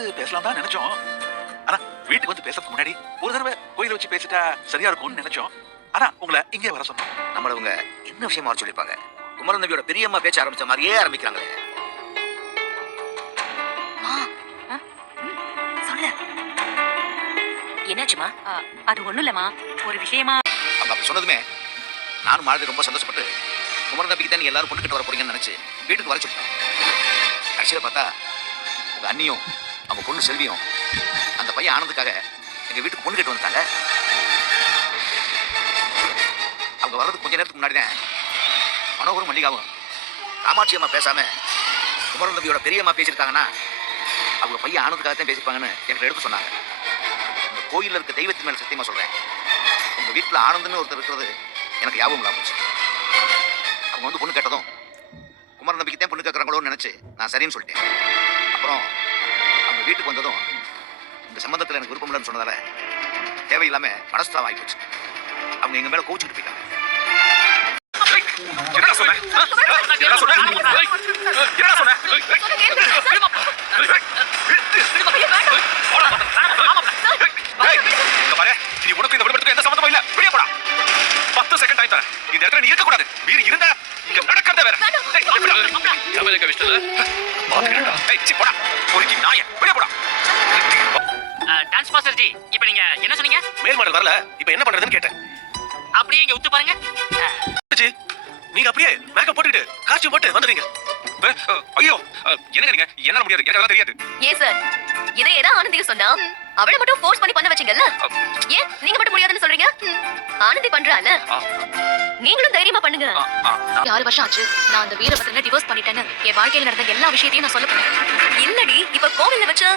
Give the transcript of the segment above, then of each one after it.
வந்து பேசலாம் தான் நினைச்சோம். ஆனா வீட்டுக்கு வந்து பேசுறதுக்கு முன்னாடி ஒரு தடவை கோயில வச்சு பேசிட்டா சரியா இருக்கும்னு நினைச்சோம். ஆனா உங்களை இங்கே வர சொன்னோம். நம்மளவங்க என்ன விஷயமா சொல்லிருப்பாங்க? குமரன் நபியோட பெரியம்மா பேச்ச ஆரம்பிச்ச மாதிரியே ஆரம்பிக்கிறாங்களே. சொல்லு. என்னாச்சுமா? அது ஒண்ணும் இல்லம்மா, ஒரு விஷயமா. அவங்க அப்படி சொன்னதுமே நானும் மாலதி ரொம்ப சந்தோஷப்பட்டு குமரன் நபிக்கு தான் நீங்க எல்லாரும் பொண்ணு கிட்ட வர போறீங்கன்னு நினைச்சு வீட்டுக்கு வர சொல்லிட்டேன். கடைசியில பார்த்தா உங்க அண்ணியும் அவங்க பொண்ணு செல்வியும் அந்த பையன் ஆனதுக்காக எங்க வீட்டுக்கு பொண்ணு கேட்டு வந்துட்டாங்க. அவங்க வர்றதுக்கு கொஞ்ச நேரத்துக்கு முன்னாடி தான் மனோகரும் மல்லிகாவும் காமாட்சி அம்மா பேசாம குமரன் நபியோட பெரியம்மா பேசியிருக்காங்கன்னா அவங்க பையன் ஆனதுக்காக தான் பேசிப்பாங்கன்னு எனக்கு எடுத்து சொன்னாங்க. இந்த கோயிலில் இருக்க தெய்வத்தின் மேல சத்தியமா சொல்றேன், உங்க வீட்டில் ஆனந்துன்னு ஒருத்தர் இருக்கிறது எனக்கு ஞாபகம் இல்லாம போச்சு. அவங்க வந்து பொண்ணு கேட்டதும் குமரன் நபிக்கு தான் பொண்ணு கேட்கறாங்களோன்னு நினைச்சு நான் சரின்னு சொல்லிட்டேன். அப்புறம் அவங்க வீட்டுக்கு வந்ததும் இந்த சம்பந்தத்தில் எனக்கு விருப்பம் இல்லைன்னு சொன்னதால தேவையில்லாம மனஸ்தாபம் ஆகி போச்சு. அவங்க எங்க மேல கோச்சுக்கிட்டு போயிட்டாங்க. என்னடா சொன்ன? என்னடா சொன்ன? என்னடா சொன்ன? இங்க பாரு, நீ உனக்கு இந்த விடுபடுறதுக்கு எந்த சம்பந்தமும் இல்ல. வெளிய போடா. 10 செகண்ட் டைம் தரேன். இந்த இடத்துல நீ இருக்க கூடாது. மீறி இருந்தா இங்க நடக்கிறதே வேற. கவலைக்க விஷயத்துல பாத்துடா. ஏய் சி போடா. பொறுக்கி நாயே. வெளிய போடா. டான்ஸ் மாஸ்டர் ஜி, இப்போ நீங்க என்ன சொன்னீங்க? மேல் மாடல் வரல, இப்போ என்ன பண்றதுன்னு கேட்டேன். அப்படியே இங்க உத்து பாருங்க. ஜி, நீங்க அப்படியே மேக்கப் போட்டுக்கிட்டு காஸ்டியூம் போட்டு வந்துடுறீங்க. ஐயோ என்னங்க நீங்க என்னால முடியாது. எனக்கு அதெல்லாம் தெரியாது. ஏன் சார், இதை ஏதா ஆனந்திக்கு சொன்னா அவளை மட்டும் ஃபோர்ஸ் பண்ணி பண்ண வச்சீங்கல்ல, ஏன் நீங்க மட்டும் முடியாதுன்னு சொல்றீங்க? ஆனந்தி பண்றால, நீங்களும் தைரியமா பண்ணுங்க. 6 வருஷம் ஆச்சு நான் அந்த வீரபத்ரனை டிவோர்ஸ் பண்ணிட்டேன்னு என் வாழ்க்கையில நடந்த எல்லா விஷயத்தையும் நான் சொல்ல போறேன். இல்லடி, இப்ப கோவில்ல வச்சு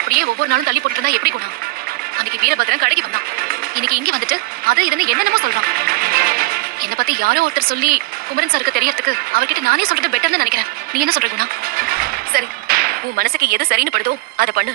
இப்படியே ஒவ்வொரு நாளும் தள்ளி போட்டுட்டு இருந்தா எப்படி குணம்? அன்னைக்கு வீரபத்ரன் கடைக்கு வந்தான், இன்னைக்கு இங்க வந்துட்டு அதை இதுன்னு என்னென்னமோ சொல்றான். என்னை பத்தி யாரோ ஒருத்தர் சொல்லி குமரன் சாருக்கு தெரியறதுக்கு அவர்கிட்ட நானே சொல்றது பெட்டர்னு நினைக்கிறேன். நீ என்ன சொல்ற குணா? சரி, உன் மனசுக்கு எது சரின்னு படுதோ அதை பண்ணு.